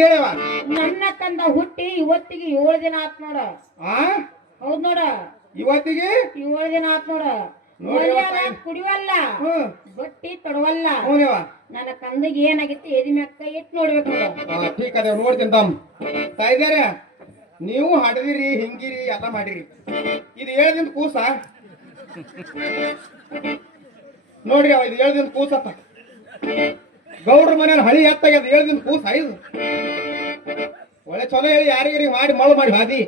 ಹೇಳವ ನನ್ನ ಕಂದ ಹುಟ್ಟಿ ಇವತ್ತಿಗೆ 7 ದಿನ ಆತ್ ನೋಡ. ಹೌದ್ ನೋಡ, ಇವತ್ತಿಗೆ 7 ದಿನ ಆತ್ ನೋಡ. ಕುಡಿವಲ್ಲ, ಬಟ್ಟಿ ತೊಡವಲ್ಲ. ನನ್ನ ಕಂದಿಗೆ ಏನಾಗಿತ್ತು ಎದಿ ಮೆಕ್ಕ ಇಟ್ಟು ನೋಡ್ಬೇಕು ನೋಡ. ಠೀಕ್ ಅದ, ನೋಡ್ತೀನಿ ತಮ್ಮ ತಾಯಿದಾರ. ನೀವು ಹಡದಿರಿ ಹಿಂಗಿರಿ ಎಲ್ಲ ಮಾಡಿರಿ. ಇದು 7 ದಿನದ ಕೂಸ ನೋಡ್ರಿ, ಇದು 7 ದಿನದ ಕೂಸತ್ತ. ಗೌಡ್ರ ಮನೇಲಿ ಹಳಿ ಎತ್ತಾಗ್ಯದ 7 ದಿನದ ಕೂಸ. ಇದು ಒಳ್ಳೆ ಚಲೋ ಹೇಳಿ ಯಾರಿಗರಿ ಮಾಡಿ ಮಳು ಮಾಡಿ ಹಾದಿ.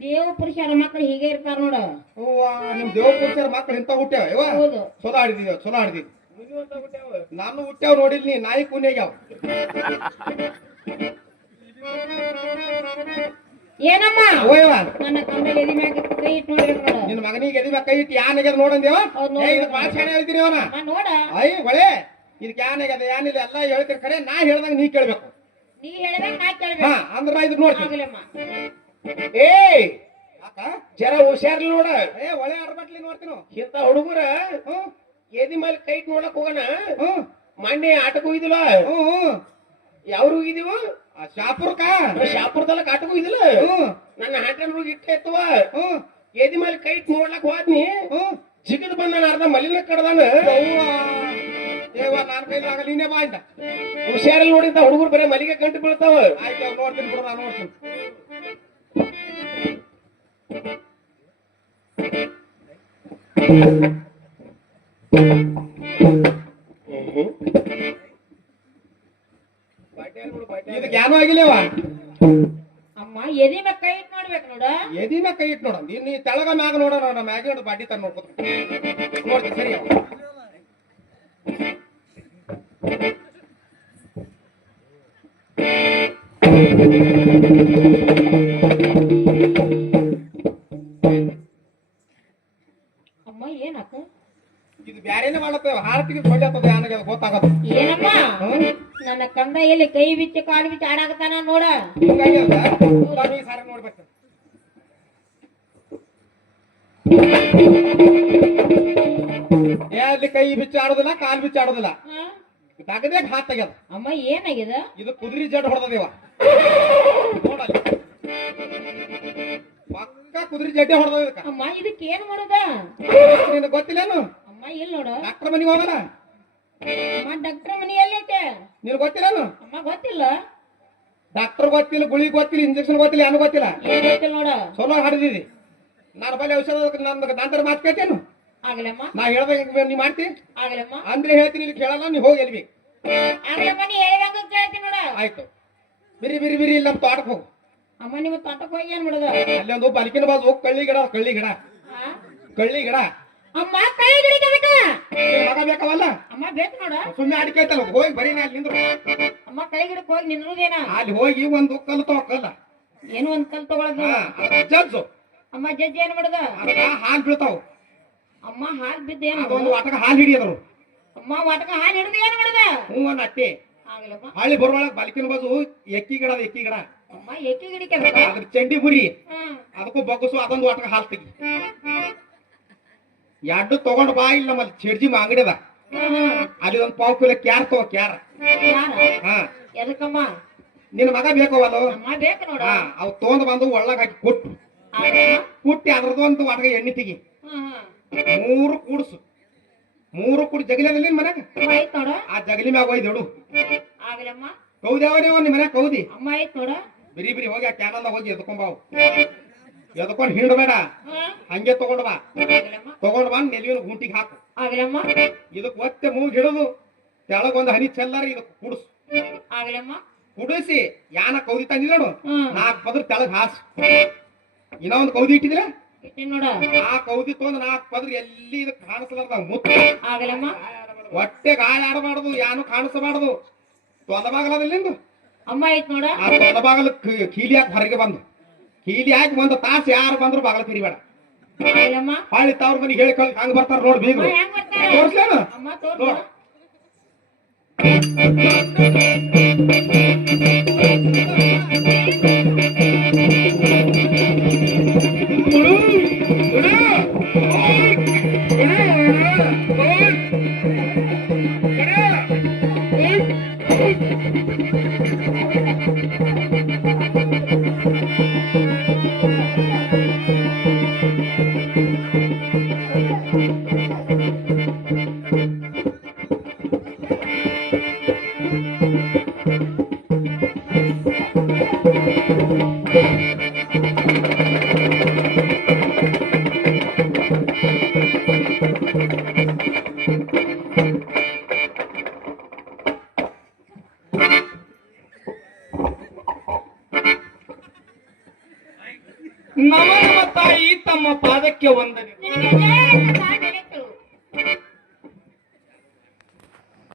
ದೇವ ಪುರುಷರ ಮಕ್ಕಳು ಹೀಗೆ ಇರ್ತಾರ ನೋಡ. ನಿಮ್ ದೇವ ಪುರುಷರ ಮಕ್ಕಳು ಇಂತ ಹುಟ್ಟ್ಯಾವ. ಇವ ಚಲೋ ಆಡಿದೀವಿ, ಚಲೋ ಆಡಿದೀವಿ. ನಾನು ಹುಟ್ಟ್ಯಾವ ನೋಡಿಲ್, ನೀ ನಾಯಿ ಕೂನ್ಯಾಗ್ಯಾವ. ಏನಮ್ಮ ಓಯವ ನನ್ನ ಕಂದ ಎದಿ ಮ್ಯಾಗ ಕೈ ಇಟ್ಟು ನೋಡ್ಬೇಕು ನೋಡ. ನಿನ್ನ ಮಗನಿಗೆ ಎದಿ ಮ್ಯಾಗ ಕೈ ಇಟ್ಟು ಯಾನಾಗ್ಯದ ನೋಡಂದೇವ. ಇದು ಭಾಳ ಚೆನ್ನಾಗಿ ಹೇಳ್ತೀನಿ ಅವನ ನೋಡ. ಅಯ್ಯ ಒಳ್ಳೆ ಇದಕ್ಕೆ ಯಾನಾಗ್ಯದ ಏನಿಲ್ಲ ಎಲ್ಲ ಹೇಳ್ತೀರಿ. ಖರೆ ನಾ ಹೇಳ್ದಂಗ ನೀ ಕೇಳ್ಬೇಕು. ನೀ ಹೇಳ್ದಂಗ ನಾ ಕೇಳ್ಬೇಕು. ಅಂದ್ರ ಇದು ನೋಡ್ತೀನಿ. ಏ ಜರ ಹುಷಾರ್ಲಿ ನೋಡ. ಒಳ್ಳೆ ಆಡ್ಬಟ್ಲಿ ನೋಡ್ತೀನ. ಇಂತ ಹುಡುಗರ ಎದಿ ಮೇಲೆ ಕೈ ನೋಡಕ್ ಹೋಗೋಣ. ಮೊನ್ನೆ ಆಟಕ್ಕೆ ಹೋಗಿದಿಲ್ಲ? ಯಾವ್ರು ಹೋಗಿದೀವ? ಶಾಪುರ್ಕ. ಶಾಪುರದಲ್ಲ ಆಟಕ್ಕೆ ಹೋಗಿದಿಲ್ಲ? ನನ್ನ ಹಾಟಲ್ ಹೋಗಿ ಇಟ್ಟ ಎತ್ತವ ಎದಿ ಮೇಲೆ ಕೈ ನೋಡ್ಲಕ್ ಹೋದ್ನಿ. ಜಿಗದ್ ಬಂದ ನಾನು ಅರ್ಧ ಮಲಿನ ಕಡ್ದಾನ. ನಾನ್ ಕೈಲಾಗ ನೀನೇ ಬಾ ಅಂತ. ಹುಷಾರಲ್ಲಿ ನೋಡಿಂತ ಹುಡುಗರು ಬರೀ ಮಲಿಗೆ ಗಂಟು ಬೀಳ್ತಾವ. ಆಯ್ತು ನೋಡ್ತೀನಿ ಬಿಡು, ನಾನು ನೋಡ್ತೀನಿ. ಇದಕ್ಕೆ ಏನೂ ಆಗಿಲ್ಲವ. ಅಮ್ಮ ಎದಿ ಮ್ಯಾಗ ಕೈ ಇಟ್ಟು ನೋಡ್ಬೇಕು ನೋಡ. ಎದಿ ಮ್ಯಾಗ ಕೈ ಇಟ್ಟು ನೋಡ. ನೀ ತೆಳಗ ಮ್ಯಾಗ ನೋಡೋಣ. ಮ್ಯಾಗ ಬಾಡಿ ತರ ನೋಡ್ಕೊತ ನೋಡ್ತೀನಿ. ಸರಿ ಅಮ್ಮ ಏನಾತ? ಇದು ಬ್ಯಾರೇನೆ ಮಾಡತ್ತೇವ. ಹಾರತಿಗೆ ಹೊಡ್ಯಾತದ ಏನಾಗ್ಯದ ಗೊತ್ತಾಗತ್ತ. ಏನಮ್ಮ ನನ್ನ ಕಂದ ಎಲ್ಲಿ ಕೈ ಬಿಚ್ಚಿ ಕಾಲು ಬಿಚ್ಚಿ ಆಡಾಕತ್ತಾನ ನೋಡ. ಹಿಂಗಾಗಿ ಸಾರಿ ನೋಡ್ಬೇಕು. ಅಲ್ಲಿ ಕೈ ಬಿಚ್ಚಿ ಆಡೋದಿಲ್ಲ, ಕಾಲು ಬಿಚ್ಚಿ ಆಡೋದಿಲ್ಲ. ತಗದೇಕ್ ಹಾತ್ ಆಗ್ಯದ. ಅಮ್ಮ ಏನಾಗ್ಯದ? ಇದು ಕುದುರೆ ಜಡ್ ಹೊಡೆದೇವ ನೋಡಲ್ಲಿ. ಪಕ್ಕ ಕುದುರೆ ಜಡ್ಡೆ ಹೊಡೆದ. ಅಮ್ಮ ಇದಕ್ಕೆ ಏನ್ ಮಾಡೋದ? ನಿನಗೆ ಗೊತ್ತಿಲ್ಲೇನು? ಅಮ್ಮ ಇಲ್ಲಿ ನೋಡ. ಡಾಕ್ಟರ್ ಮನೆಗೆ ಹೋಗಲ್ಲ. ಅಮ್ಮ ಡಾಕ್ಟರ್ ಮನಿ ಎಲ್ಲೈತೆ? ನಿನ್ ಗೊತ್ತಿಲ್ಲೇನು? ಅಮ್ಮ ಗೊತ್ತಿಲ್ಲ. ಡಾಕ್ಟರ್ ಗೊತ್ತಿಲ್ಲ, ಗುಳಿಗೆ ಗೊತ್ತಿಲ್ಲ, ಇಂಜೆಕ್ಷನ್ ಗೊತ್ತಿಲ್ಲ, ಏನು ಗೊತ್ತಿಲ್ಲ. ಗೊತ್ತಿಲ್ಲ ನೋಡ. ಚಲೋ ಹಾಡಿದೀನಿ. ನಾನು ಬಲ್ಲಿ ಔಷಧ ನಂತರ ಮಾತು ಕೇಳ್ತೇನು? ಆಗಲಮ್ಮ. ನಾ ಹೇಳ್ದಂಗ ನೀ ಮಾಡ್ತಿ? ಆಗಲಮ್ಮ. ಅಂದ್ರೆ ಹೇಳ್ತೀನಿ, ಇಲ್ಲಿ ಕೇಳಲ್ಲ. ನೀ ಹೋಗಿ ಎಲ್ವಿ. ಆಗಲಮ್ಮ, ನೀ ಹೇಳ್ದಂಗ ಕೇಳ್ತೀನಿ ನೋಡ. ಆಯ್ತು. ಬಿರಿ ಬಿರಿ ಬಿರಿ ಇಲ್ಲ ನಮ್ಮ ತೋಟಕ್ಕೆ ಹೋಗು. ಅಮ್ಮ ನಿಮ್ಮ ತೋಟಕ್ಕೆ ಹೋಗಿ ಏನ್ ಮಾಡೋದು? ಅಲ್ಲಿ ಒಂದು ಬಲಿಕಿನ ಬಾಜು ಕಳ್ಳಿ ಗಿಡ. ಕಳ್ಳಿ ಗಿಡ, ಕಳ್ಳಿ ಗಿಡ. ಅಮ್ಮ ಕಳ್ಳಿ ಗಿಡಕ್ಕೆ ಬೇಕ? ಮಗ ಬೇಕವಲ್ಲ? ಅಮ್ಮ ಬೇಕು ನೋಡ. ಸುಮ್ಮನೆ ಅಡಿಕೈತಲ್ಲ, ಹೋಗಿ ಬರೀ ಅಲ್ಲಿ ನಿಂದ್ರು. ಅಮ್ಮ ಕಳ್ಳಿ ಗಿಡಕ್ಕೆ ಹೋಗಿ ನಿಂದ್ರುದೇನ? ಅಲ್ಲಿ ಹೋಗಿ ಒಂದು ಕಲ್ಲು ತಗೋಕಲ್ಲ. ಏನು ಒಂದ್ ಕಲ್ ತಗೊಳದು? ಜಜ್ಜು. ಅಮ್ಮ ಜಜ್ಜಿ ಏನ್ ಮಾಡೋದ? ಹಾಲು ಬೀಳ್ತಾವ. ಅಮ್ಮ ಹಾಲು ಬಿದ್ದೇನು? ಅದೊಂದು ವಾಟಕ ಹಾಲು ಹಿಡಿಯದ್ರು. ಅಮ್ಮ ವಾಟಕ ಹಾಲು ಹಿಡಿದು ಏನ್ ಮಾಡೋದ? ಹ್ಞೂ ಅನ್ನ ಅಟ್ಟೆ. ಆಗಲಮ್ಮ. ಹಳ್ಳಿ ಬರೋಳಗ ಬಲಿಕಿನ ಬಾಜು ಎಕ್ಕಿ ಗಿಡ. ಎಕ್ಕಿ ಗಿಡ. ಅಮ್ಮ ಎಕ್ಕಿ ಗಿಡಕ್ಕೆ ಬೇಕ? ಅದ್ರ ಚಂಡಿ ಬುರಿ. ಅದಕ್ಕೂ ಬಗ್ಗಸು. ಅದೊಂದು ವಾಟಕ ಹಾಲು ತೆಗಿ. ಎರಡು ತಗೊಂಡ್ ಬಾ. ಇಲ್ಲ ನಮ್ಮಲ್ಲಿ ಚಿಡ್ಜಿ ಅಂಗಡಿ ಅದ. ಅಲ್ಲಿ ಒಂದು ಪಾವು ಕಿಲೋ ಕ್ಯಾರ್ ತಗೋ. ಕ್ಯಾರ. ಎದಕ್ಕಮ್ಮ? ನಿನ್ನ ಮಗ ಬೇಕವಲ್ಲ? ಅಮ್ಮ ಬೇಕು ನೋಡ. ಅವ್ ತಗೊಂಡ್ ಬಂದು ಒಳ್ಳಾಗ ಹಾಕಿ ಕೊಟ್ಟು ಕುಟ್ಟಿ ಅದ್ರದ್ದು ಒಂದು ವಾಟಕ ಎಣ್ಣೆ ತೆಗಿ. 3 ಕೂಡ್ಸು. 3 ಕೂಡಿ ಜಗಲಿ ಅದಲ್ಲಿ ಮನ್ಯಾಗ. ಆಯ್ತು ನೋಡ. ಆ ಜಗಲಿ ಮ್ಯಾಗ ಒಯ್ದು ಇಡು. ಆಗಲಮ್ಮ. ಕೌದಿ ಅವನೇ ನಿಮ್ಮ ಮನ್ಯಾಗ ಕೌದಿ. ಅಮ್ಮ ಆಯ್ತು ನೋಡ. ಬಿರಿ ಬಿರಿ ಹೋಗಿ ಆ ಕ್ಯಾನಲ್ದಾಗ ಹೋಗಿ ಎದ್ಕೊಂಬಾವು. ಎದ್ಕೊಂಡ್ ಹಿಂಡ್ಬೇಡ, ಹಂಗೆ ತಗೊಂಡ್ ಬಾ. ತಗೊಂಡ್ ಬಂದ್ ನೆಲುವಿನ ಗುಂಟಿಗೆ ಹಾಕು. ಆಗಲಮ್ಮ. ಇದಕ್ ಒತ್ತೆ ಮೂಗ್ ಹಿಡಿದು ತೆಳಗೊಂದು ಹನಿ ಚೆಲ್ಲಾರಿ ಇದಕ್ ಕುಡಿಸು. ಆಗಲಮ್ಮ. ಕುಡಿಸಿ ಯಾನ ಕೌದಿ ತಂದಿಲ್ಲ ನೋಡು, 4 ಪದ್ರ ತೆಳಗ್ ಹಾಸು. ಇನ್ನ ಒಂದು ಕೌದಿ ಇಟ್ಟಿದ್ರ ನೋಡ. ಆ ಕೌದಿ ತಗೊಂಡ್ 4 ಪದ್ರ ಎಲ್ಲಿ ಇದಕ್ ಕಾಣಿಸಲಾರ್ದ ಮುತ್ತು. ಆಗಲಮ್ಮ. ಹೊಟ್ಟೆ ಗಾಯ ಆಡಬಾರ್ದು, ಯಾನು ಕಾಣಿಸಬಾರ್ದು. ತೊಂದ ಬಾಗಲದಲ್ಲಿಂದು ಅಮ್ಮ ಆಯ್ತು ನೋಡ. ಆ ತೊಂದ ಬಾಗಲ ಕೀಲಿ ಹಾಕಿ ಹೊರಗೆ ಬಂದು ಕೀಲಿ ಹಾಕಿ 1 ತಾಸು ಯಾರು ಬಂದ್ರು ಬಾಗಲ ತಿರಿಬೇಡ. ಹಾಳಿ ತವ್ರ ಮನೆಗೆ ಹೇಳಿ ಕಳ್ಸಿ ಹಂಗ ಬರ್ತಾರ ನೋಡ್ ಬೀಗ್ರು. ತೋರ್ಸ್ಲೇನು ನೋಡ್. ನಮನ ತಾಯಿ ತಮ್ಮ ಪಾದಕ್ಕೆ ವಂದನೆ. ನಿನಗೆ ಜಯ